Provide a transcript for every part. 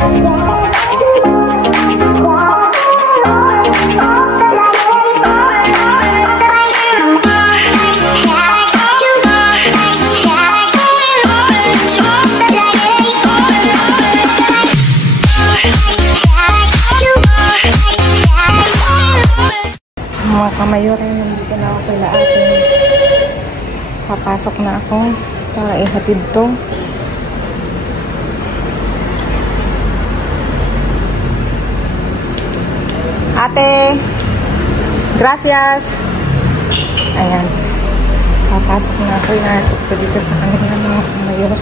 Mga kamayor, nandito na ako kila ate. Papasok na ako para ihatid to. Ate, gracias. Ayan, papasok na ako, ihatid to dito sa kanila mga kamayor.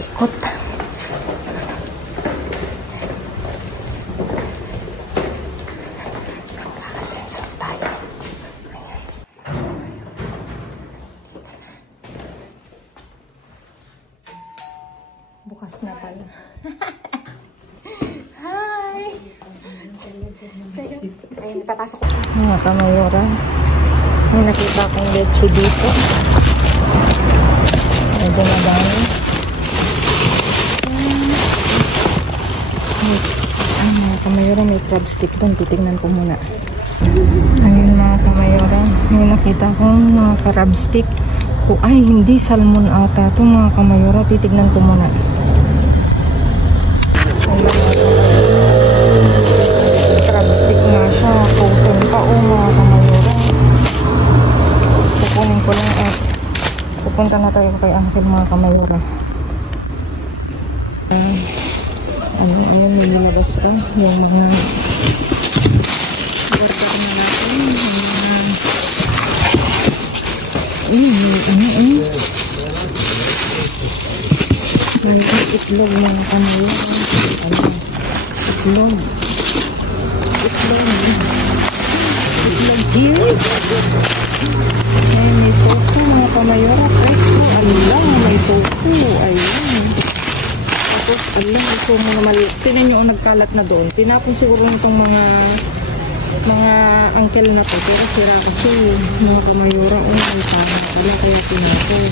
Ikot. Sensor tayo. Ayan. Dito na. Bukas na pala. Hi! Ayun, papasok ko. Mga kamayora. May nakita akong leche dito. Medyo madami. Mga kamayora, may crab stick doon. Titignan ko muna. Ayun mga kamayora, may nakita akong mga crab stick. Ay, hindi salmon ata ito mga kamayora. Titignan ko muna. Crab stick nga siya. Frozen pa o mga kamayora. Pupunin ko lang at pupunta na tayo kay Uncle mga kamayora. Ayun, nilabas ko yung mga gordaan na natin. May itlog mga kamayon. Itlog. Ayan, may tofu mga kamayora. Presto. Alam, may tofu. Ayun. Tapos, alam, ito mga maliit. Tinan nyo ang nagkalat na doon. Tinapon siguro itong mga angkel na po. Pero sira kasi mga kamayora. May tama. Wala kaya tinapon.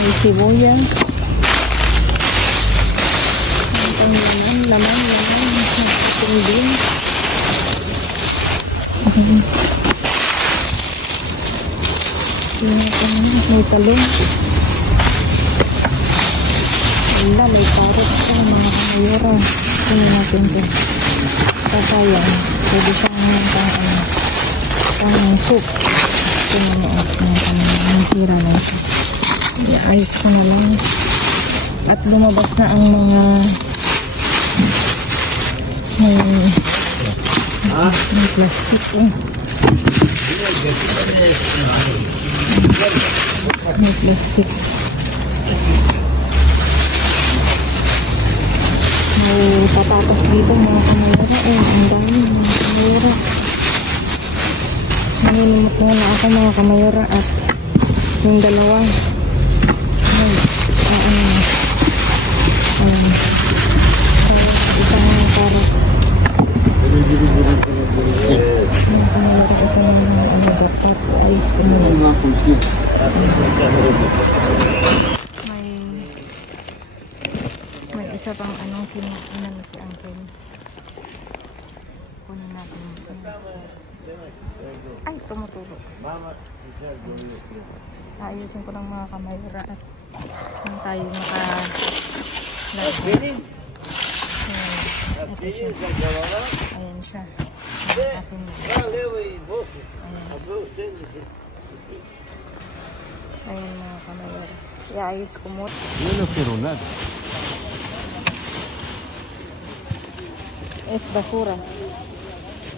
May siboyan. Ang laman. Itong din. May talong. Wala, may parot siya mga kamayora. Tingnan natin ito. Kasayang. Pwede siyang pang soup. Tingnan mo mga kamayora. Nasira lang siya. I-ayos ko na lang. At lumabas na ang mga may plastic may plastic may patatas dito mga kamayora. Ang dami mga kamayora. Naninimot muna ako mga kamayora at yung dalawa isang carrots. Mga kamayora, ito ng dapat ayos ko muna. May isa pang kinukunan si Uncle. Kunin natin. Ay, tumutulo. Ayusin ko lang mga kamayora at tayo maka-lagay. Ayan siya. Ayan mga kamayora. Iayos ko muna. Yo no quiero nada. Es basura.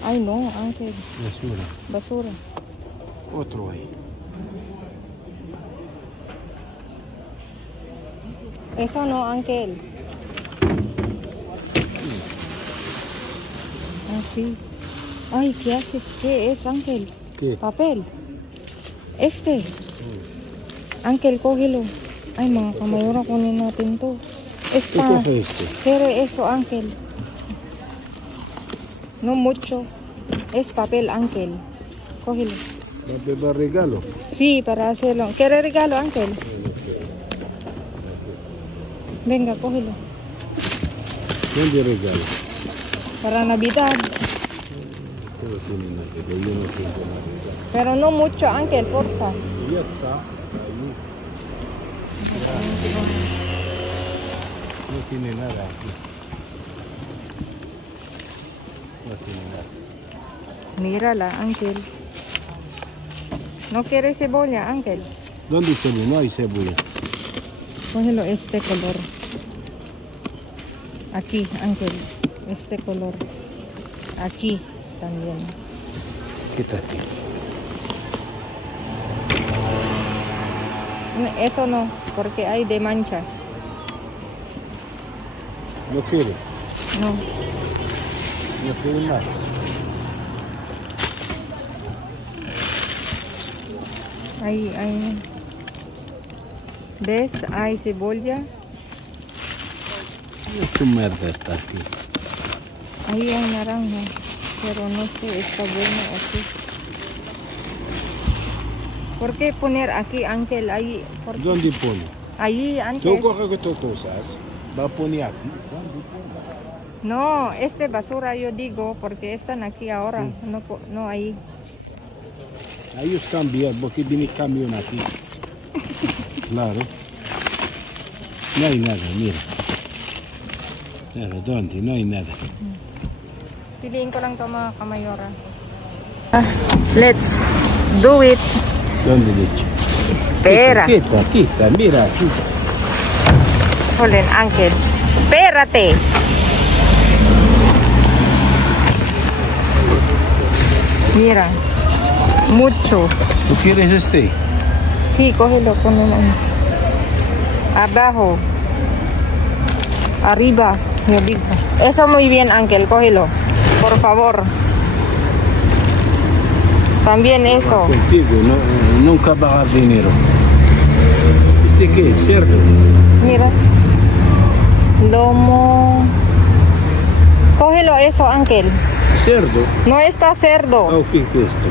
Ay no, Uncle. Basura. Basura. Otro ahí. Eso no, Uncle. Ah, sí. Ay, ¿qué haces? ¿Qué es, Uncle? ¿Qué? Papel. Este. Uncle, cógelo. Ay, mga kamayora, kunin natin to. Esta. ¿Qué es este? Pero eso, Uncle. No mucho. Es papel, Uncle. Cógelo. ¿Va a pedir regalo? Sí, para hacerlo. ¿Quiere regalo, Ángel? Venga, cógelo. ¿Dónde regalo? Para Navidad. Todo tiene Navidad, yo no tengo Navidad. Pero no mucho, Ángel, porfa. Ya está, ahí. No tiene nada aquí. No tiene nada. Mírala, Ángel. ¿No quiere cebolla, Ángel? ¿Dónde cebolla? No hay cebolla. Cógelo este color. Aquí, Ángel. Este color. Aquí también. Quítate. Eso no, porque hay de mancha. ¿No quiere? No. No quiere más. Ahí. ¿Ves? Hay cebolla. Mucho mierda está aquí. Ahí hay naranja. Pero no sé, está bueno o qué. ¿Por qué poner aquí, Ángel? Ahí. ¿Por qué? ¿Dónde pone? Ahí, antes. Tú coges tus cosas. Va a poner aquí. ¿Dónde pone? No, este basura yo digo, porque están aquí ahora. No ahí. Ahí están bien, porque viene camión aquí. Claro. No hay nada, mira. Mira, ¿dónde? No hay nada. Piliin ko lang to mga kamayora. Let's do it. ¿Dónde leche? Espera. Aquí está, mira aquí. Jolen, Ángel. Espérate. Mira. Mucho. ¿Tú quieres este? Sí, cógelo con uno. Abajo. Arriba. Yo digo. Eso muy bien, Ángel. Cógelo. Por favor. También eso. Contigo, nunca va a dar dinero. ¿Este qué es? ¿Cerdo? Mira. Lomo. Cógelo eso, Ángel. ¿Cerdo? No está cerdo. Oh, ¿qué es esto?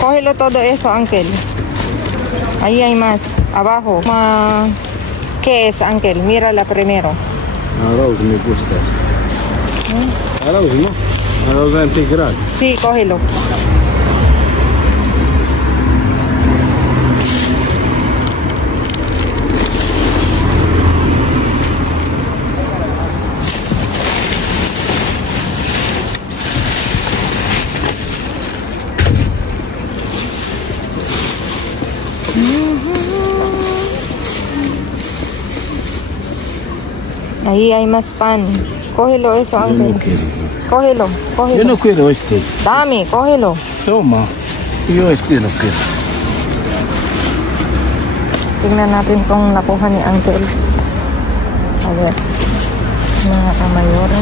Cógelo todo eso, Ángel. Ahí hay más. Abajo. ¿Qué es, Ángel? Mírala primero. Arroz me gusta. Arroz, ¿no? Arroz integral. Sí, cógelo. Ahí hay más pan. Cógelo eso, Yo Ángel. no quiero. Cógelo. Yo no quiero este. Dame, cógelo. Toma. Yo este no quiero. Tingnan natin kung nakuha ni Uncle. A ver. Mga kamayora.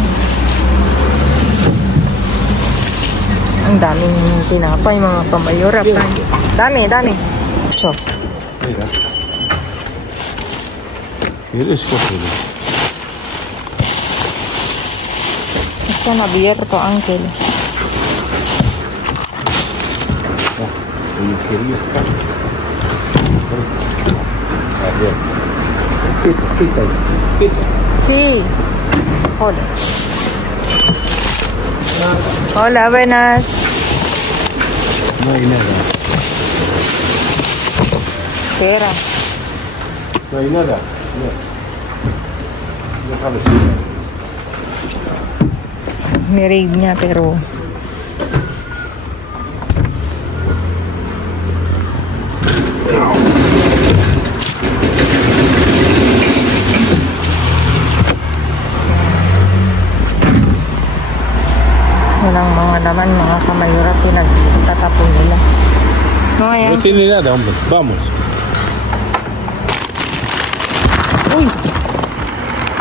Ang daming tinapay, mga kamayora. Dami. So, Mira. ¿Quieres cogerlo? están abierto, Uncle. Yo quería estar. A ver. Quita. Sí. Hola. Hola, buenas. No hay nada. Espera. No hay nada. No. Déjalo así. Nirig niya, pero walang mga laman, mga kamayura, pinagtatapon nila. No, ayan. No tiene nada, hombre. Vamos. Uy!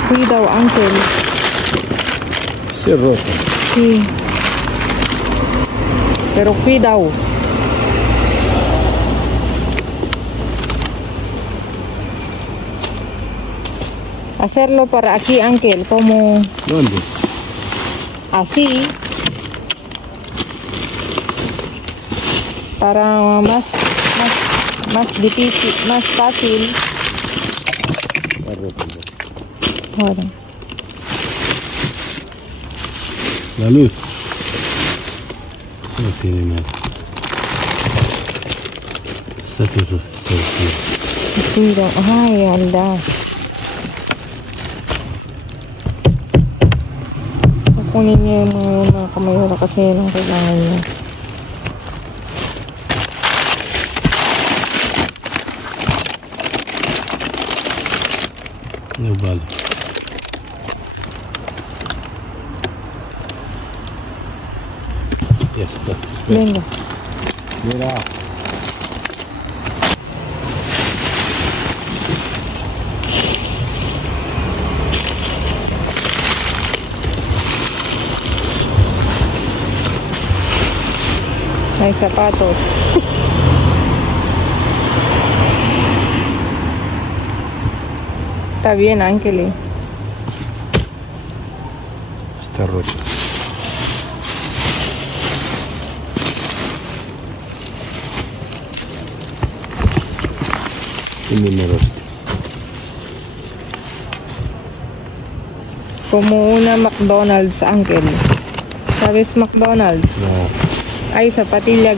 Cuidado, Uncle. Se roto. Sí. Pero cuidado. Hacerlo para aquí, Uncle, como ¿Dónde? así. para más difícil, más fácil. Está roto. Ahora. La luz. No tiene nada. Está todo. Tira. Ay, Allah. Kunin niya yung mga kamayora kasi yun ang kailangan niya. No vale. Ya está. Venga. Mira. Hay zapatos. Está bien, Ángel. Está roto. ¿Qué número este? Como una McDonald's, Ángel. ¿Sabes McDonald's? No. Hay zapatilla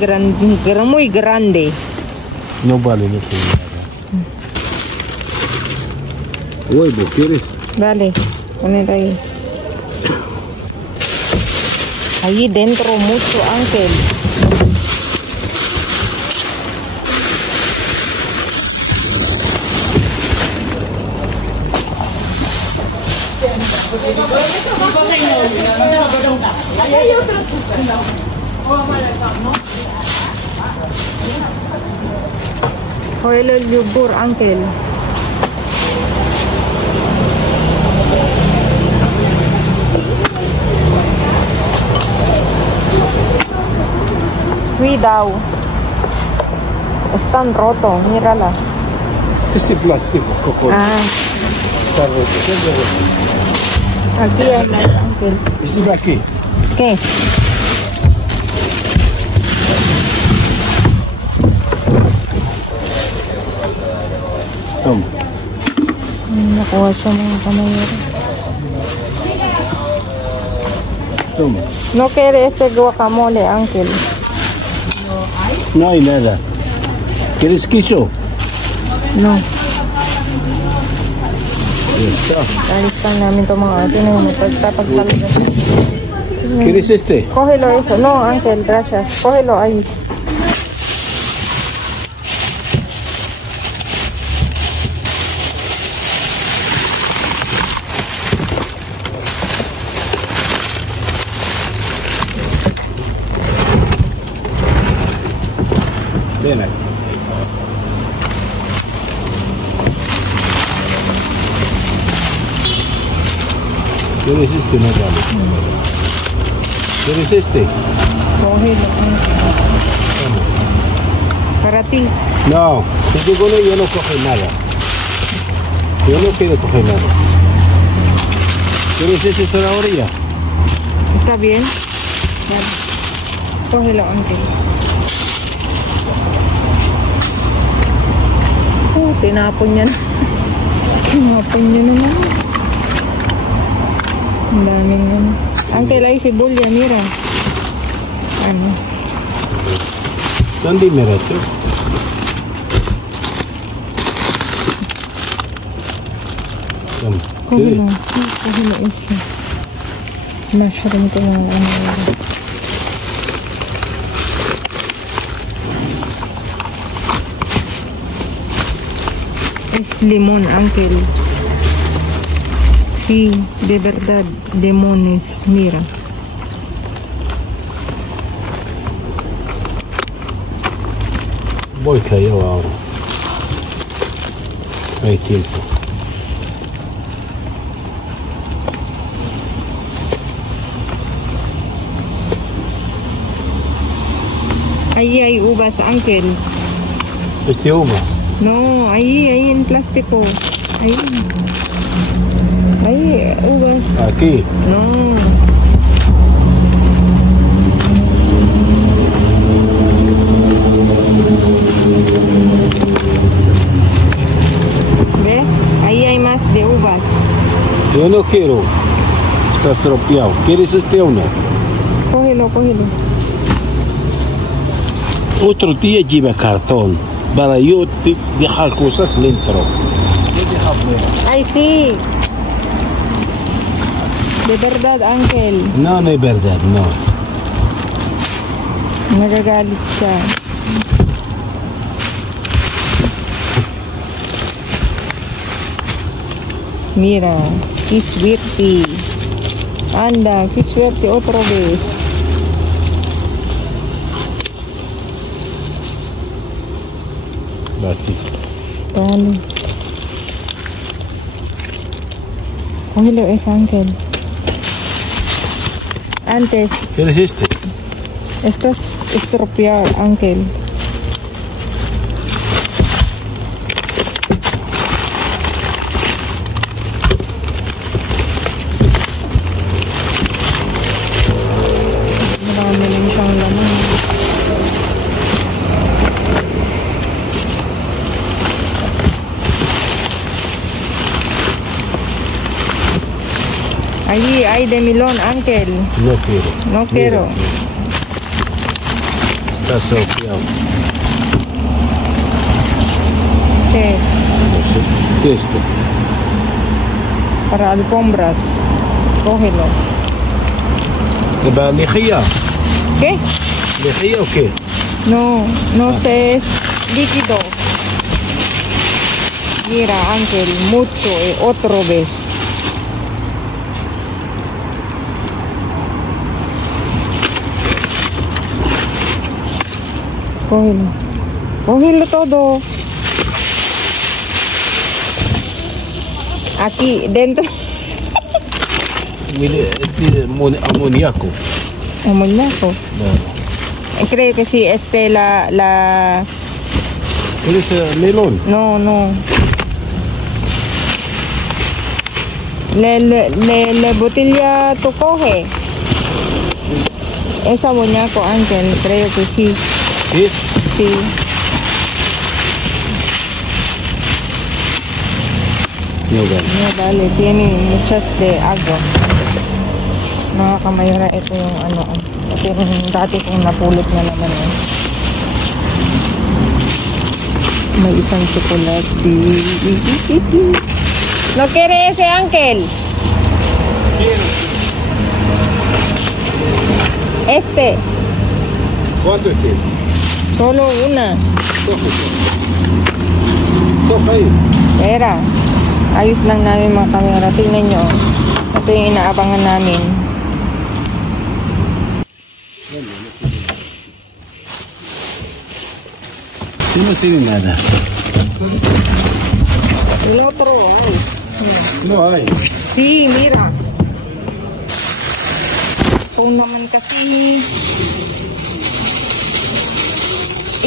muy grande. No vale, no tiene nada. Huevo, ¿quieres? Vale, poner ahí. Ahí dentro mucho, Ángel. Oil el yogur, Ángel. Cuidado. Están rotos, mírala. Este plástico, cojones. Ah, Está roto. ¿Qué es de roto? aquí hay más, Ángel. Este de aquí. ¿Qué? Toma. Nakuha siya mga kamayera. Toma. No quiere este guacamole, Ángel. No hay nada. ¿Quieres queso? No. Ya está. Alistan namin itong mga atin na pagtapagtalaga. ¿Quieres este? Cógelo eso. No, Ángel, gracias. Cógelo ahí. Ven aquí. ¿Quieres este? No vale. ¿Quieres este? Cógelo, Ángel. Para ti. No, si digo no, yo no cojo nada. Yo no quiero coger nada. ¿Quieres ese zanahoria? ¿Está bien? Vale. Cógelo, Ángel. Tinapon niya na. Tinapon niya naman. Ang daming ano. Ángel, ay sibulya, mira. Ano? ¿Dónde me das tú? Toma. Cógelo. Cógelo ese. Mushroom ko mga ano. Es limón, Ángel. Sí, de verdad, limones, mira. Voy callado ahora. No hay tiempo. Ahí hay uvas, Ángel. ¿Este uva? No, ahí en plástico. Ahí. Ahí, uvas. Aquí. No. Yo no quiero. Está estropeado. ¿Quieres este o no? Cógelo, cógelo. Otro día lleva cartón para yo dejar cosas dentro. Ay, sí. De verdad, Uncle. No, no es verdad, no. Nagagalit siya. Mira, qué suerte. Anda, qué suerte otra vez. Bati. Dale. Cógelo ese, Uncle. Antes, ¿Quieres este? esto es estropear, Uncle. Marami lang siyang laman. Ay, de melón, Uncle. No quiero. No quiero. Está estropeado. ¿Qué es? No sé. ¿Qué es esto? Para alfombras. Cógelo. ¿Te va a lejía? ¿Qué? ¿Lejía o qué? No, no sé, es líquido. Mira, Ángel, mucho, otra vez. Cógelo. Cógelo todo. Aquí, dentro. Mire, es amoníaco. Amoníaco. No. Creo que sí, la... ¿Quieres melón? No, no. Le botella tú coge. Es amoníaco, Ángel, creo que sí. ¿Sí? Sí. No vale. No, vale, tiene muchas de agua. Mga kamayora, ito yung ano. Ito yung dati kong napulot na naman. May isang chocolate. ¿No quiere ese, Ángel? Este. ¿Cuánto es este? Solo una. Coge ahí. Pera. Ayos lang namin mga kamera. Tingnan nyo. Ito yung inaabangan namin. No tiene nada. El otro, ay. No hay. Sí, mira. Kung naman kasi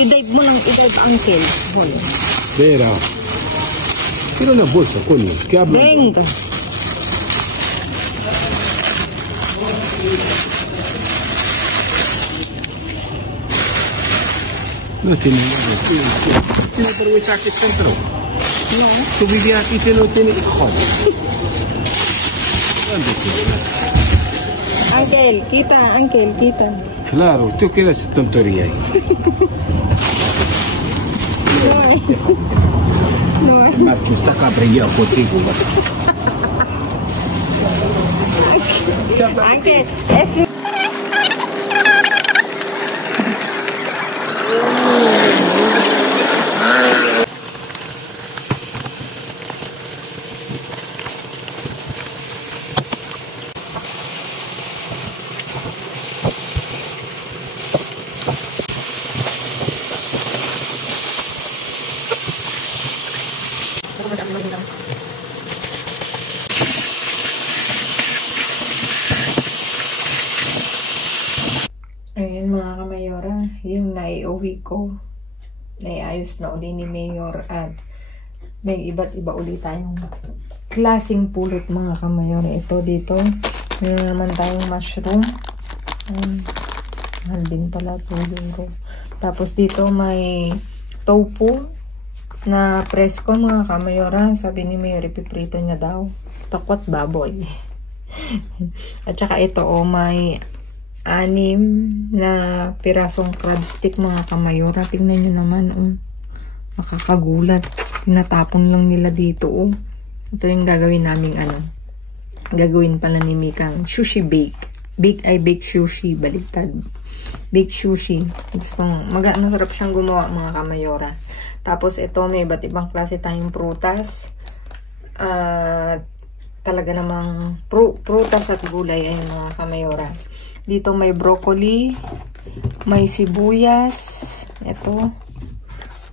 i-dive mo lang, i-dive, Uncle. Hoy. Espera. Quiero una bolsa, coño. ¿Qué habla? Venga. No tiene nada. ¿Tiene vergüenza aquí centro? No. Tú vivías aquí que no tiene hijos. ¿Dónde está? Uncle, quita, Uncle, quita. Claro, tú quieres hacer tontería ahí. No. Marco está cabreado contigo. Uncle, es... Ayan mga kamayora, yung naiuwi ko, naiayos na uli ni Mayor at may iba't iba ulit tayong klaseng pulot mga kamayora. Ito dito, meron naman tayong mushroom. Mahal din pala ito euro. Tapos dito may tofu na presko mga kamayora. Sabi ni Mayor, ipiprito niya daw. Takwat baboy. At saka ito, may 6 na pirasong crab stick, mga kamayora. Tingnan nyo naman, makakagulat. Tinatapon lang nila dito, Ito yung gagawin naming gagawin pala ni Mikang sushi bake. Bake sushi, baliktad. Bake sushi. Masarap siyang gumawa, mga kamayora. Tapos ito, may iba't ibang klase tayong prutas. Talaga namang prutas at gulay, ayun, mga kamayora. Dito may broccoli, may sibuyas, ito,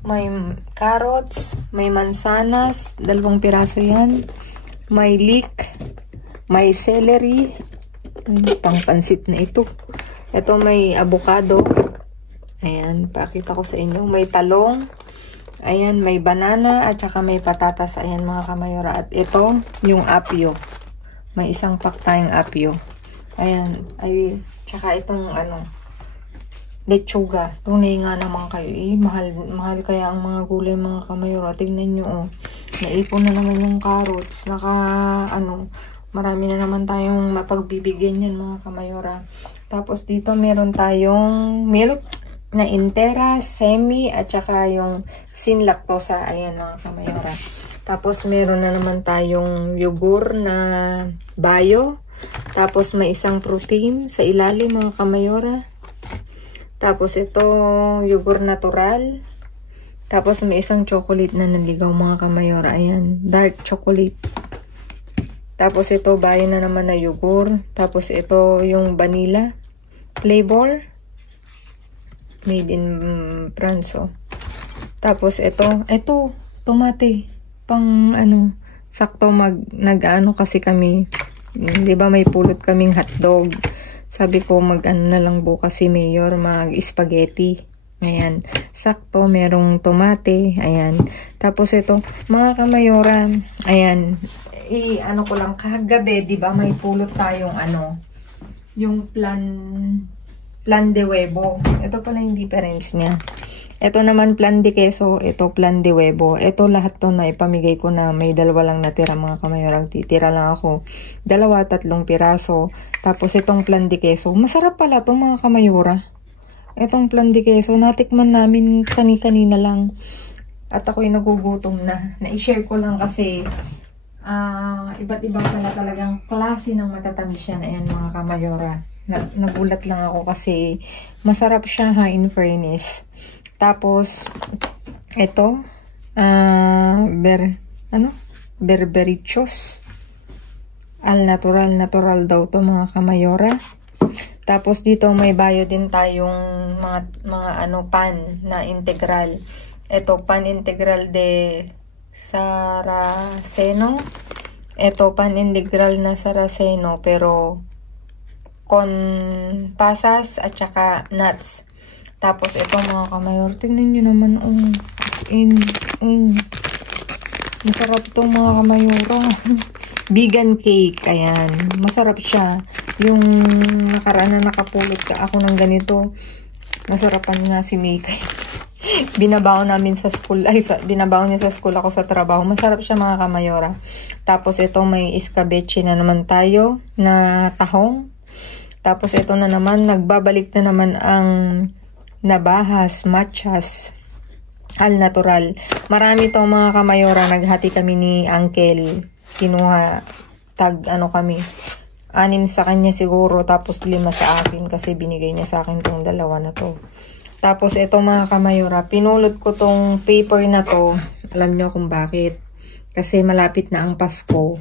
may carrots, may mansanas, 2 piraso yan, may leek, may celery, pangpansit na ito. Ito may avocado, ayan, pakita ko sa inyo, may talong, ayan, may banana, at saka may patatas, ayan, mga kamayora. At ito, yung apio, may 1 pack tayong apio. Ayan, tsaka itong lechuga. Tunay nga naman kayo, mahal kaya ang mga gulay, mga kamayora. Tingnan nyo, naipon na naman yung carrots. Marami na naman tayong mapagbibigyan yan, mga kamayora. Tapos dito meron tayong milk na intera, semi, at saka yung sin lactosa. Ayan, mga kamayora. Tapos meron na naman tayong yogurt na bio. Tapos may 1 protein sa ilalim, mga kamayora. Tapos ito, yogurt natural. Tapos may 1 chocolate na naligaw, mga kamayora. Ayan, dark chocolate. Tapos ito, bayo na naman na yogurt. Tapos ito, yung vanilla flavor. Made in France. Tapos ito, tomate. Pang sakto nag-ano kasi kami. 'Di ba may pulot kaming hotdog. Sabi ko na lang bukas si Mayor mag-spaghetti. Ayan, sakto merong tomate. Ayan. Tapos ito, mga kamayora, ayan, ko lang kagabi, 'di ba may pulot tayong yung plan de huevo. Ito pala yung difference niya. Ito naman plan de queso, ito plan de huevo. Ito lahat to na ipamigay ko na, may 2 lang natira, mga kamayora. Titira lang ako 2-3 piraso. Tapos itong plan de queso, masarap pala to, mga kamayora. Itong plan de queso, natikman namin kanina lang. At ako'y nagugutom na. Na-share ko lang kasi iba't ibang pala talagang klase ng matatamis yan. Ayan, mga kamayora. Nagulat lang ako kasi masarap siya, in fairness. Tapos ito berberichos al natural daw to, mga kamayora. Tapos dito may bayo din tayong mga pan na integral. Ito pan integral de Saraceno. Ito pan integral na Saraceno pero con pasas at saka nuts. Tapos ito, mga kamayor, tingnan nyo naman, masarap itong, mga kamayora. Vegan cake, ayan, masarap siya. Yung nakaraan na nakapulot ako ng ganito, nasarapan nga si Mikay. Binabaon namin sa school, binabaon niya sa school, ako sa trabaho. Masarap siya, mga kamayora. Tapos ito, may escabeche na naman tayo, na tahong. Tapos ito na naman, nagbabalik na naman ang nabahas, matchas, al natural. Marami to, mga kamayora. Naghati kami ni Uncle. Kinuha, kami. 6 sa kanya siguro, tapos 5 sa akin kasi binigay niya sa akin tong 2 na to. Tapos ito, mga kamayora, pinulot ko tong paper na to. Alam nyo kung bakit. Kasi malapit na ang Pasko.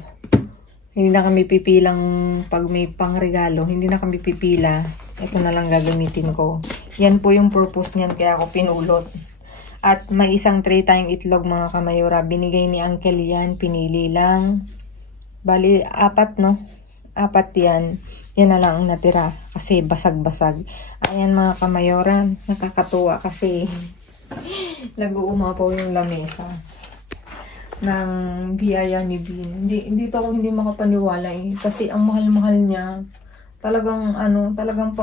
Hindi na kami pipilang pag may pangregalo. Hindi na kami pipila. Ito na lang gagamitin ko. Yan po yung purpose niyan, kaya ako pinulot. At may 1 tray tayong itlog, mga kamayora. Binigay ni Uncle yan. Pinili lang. Bali, 4, no? 4 yan. Yan na lang ang natira. Kasi basag-basag. Ayan, mga kamayora. Nakakatuwa kasi nag-uumapaw yung lamesa ng biyaya ni Bean. Dito ako hindi makapaniwala kasi ang mahal-mahal niya. Talagang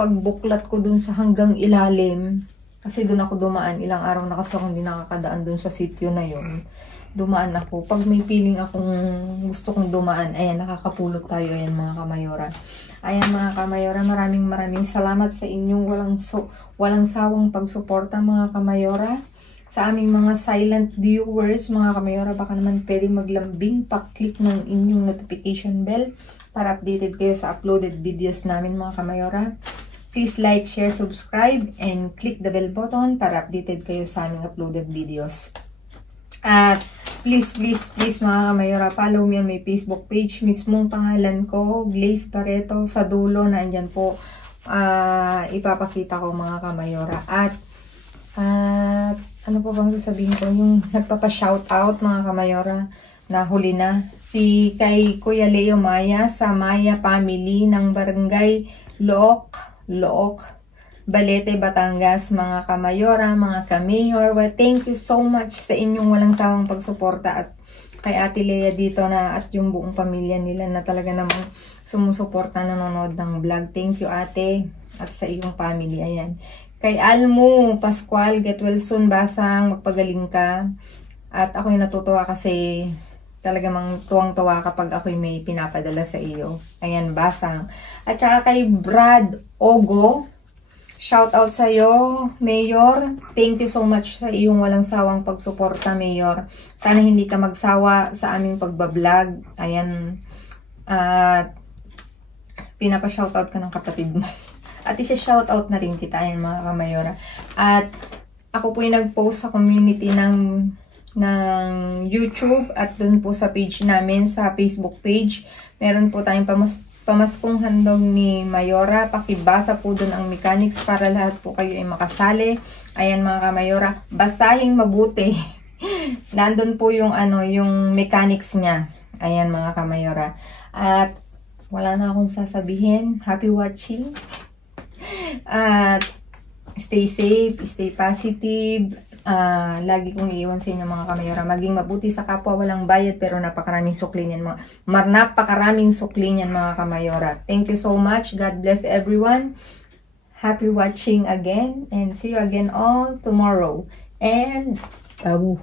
pagbuklat ko dun sa hanggang ilalim, kasi dun ako dumaan, ilang araw na kasi ako hindi nakakadaan dun sa sitio na yun. dumaan ako. Pag may feeling akong gusto kong dumaan, ayan, nakakapulot tayo. Ayan mga kamayora. Ayan mga kamayora, maraming salamat sa inyong walang sawang pagsuporta mga kamayora. Sa aming mga silent viewers, mga kamayora, baka naman pwede maglambing, pa-click ng inyong notification bell para updated kayo sa uploaded videos namin mga kamayora. Please like, share, subscribe, and click the bell button para updated kayo sa aming uploaded videos. At please mga kamayora, follow me on my Facebook page. Mismong pangalan ko, Glaze Barreto. Sa dulo, nandyan po ipapakita ko mga kamayora. At ano po bang sasabihin ko? Yung nagpapa-shoutout mga kamayora na huli na. Si kay Kuya Leo Maya sa Maya Family ng Barangay Look, Balete, Batangas, mga kamayora, mga kamayor. Well, thank you so much sa inyong walang sawang pagsuporta at kay Ate Lea dito na at yung buong pamilya nila na talaga namang sumusuporta nanonood ng vlog. Thank you ate at sa iyong family. Ayan. Kay Almo Pascual, get well soon, Basang, magpagaling ka. At ako'y natutuwa kasi talagang tuwang-tuwa kapag ako'y may pinapadala sa iyo. Ayan, Basang. At saka kay Brad Ogo, shout out sa iyo, Mayor. Thank you so much sa iyong walang sawang pagsuporta, Mayor. Sana hindi ka magsawa sa aming pagbablog. Ayan. At pinapa-shoutout ka ng kapatid mo. At isa-shoutout na rin kita, ayan mga kamayora. At ako po yung nag-post sa community ng YouTube at dun po sa page namin, sa Facebook page. Meron po tayong pamaskong handog ni Mayora. Pakibasa po dun ang mechanics para lahat po kayo ay makasali. Ayan mga kamayora, basahing mabuti. Nandun po yung yung mechanics niya. Ayan mga kamayora. At wala na akong sasabihin. Happy watching. At stay safe, stay positive. Lagi kong iiwan sa inyo mga kamayora. Maging mabuti sa kapwa, walang bayad pero napakaraming sukli niyan napakaraming sukli niyan mga kamayora. Thank you so much. God bless everyone. Happy watching again and see you again all tomorrow. And babu.